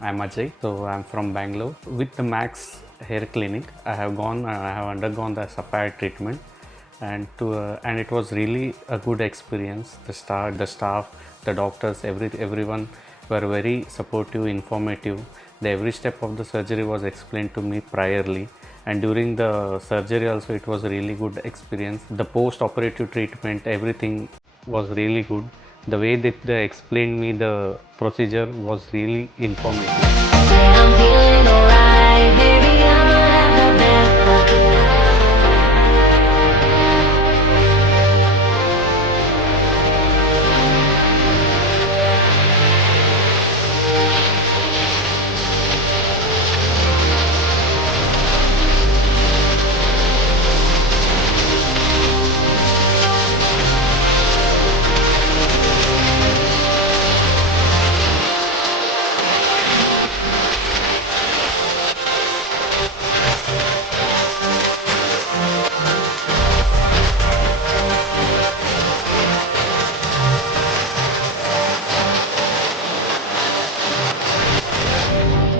I'm Ajay. So I'm from Bangalore. With the Max Hair Clinic, I have undergone the SAPPHIRE treatment, and it was really a good experience. The staff, the doctors, everyone were very supportive, informative. Every step of the surgery was explained to me priorly, and during the surgery also it was a really good experience. The post-operative treatment, everything was really good. The way that they explained me the procedure was really informative. I'm feeling alright, baby, I'ma have the best of the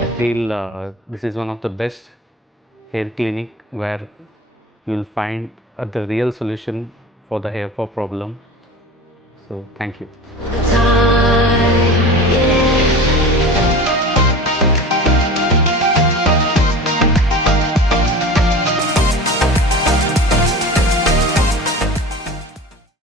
I feel this is one of the best hair clinic where you will find the real solution for the hair fall problem. So thank you. time.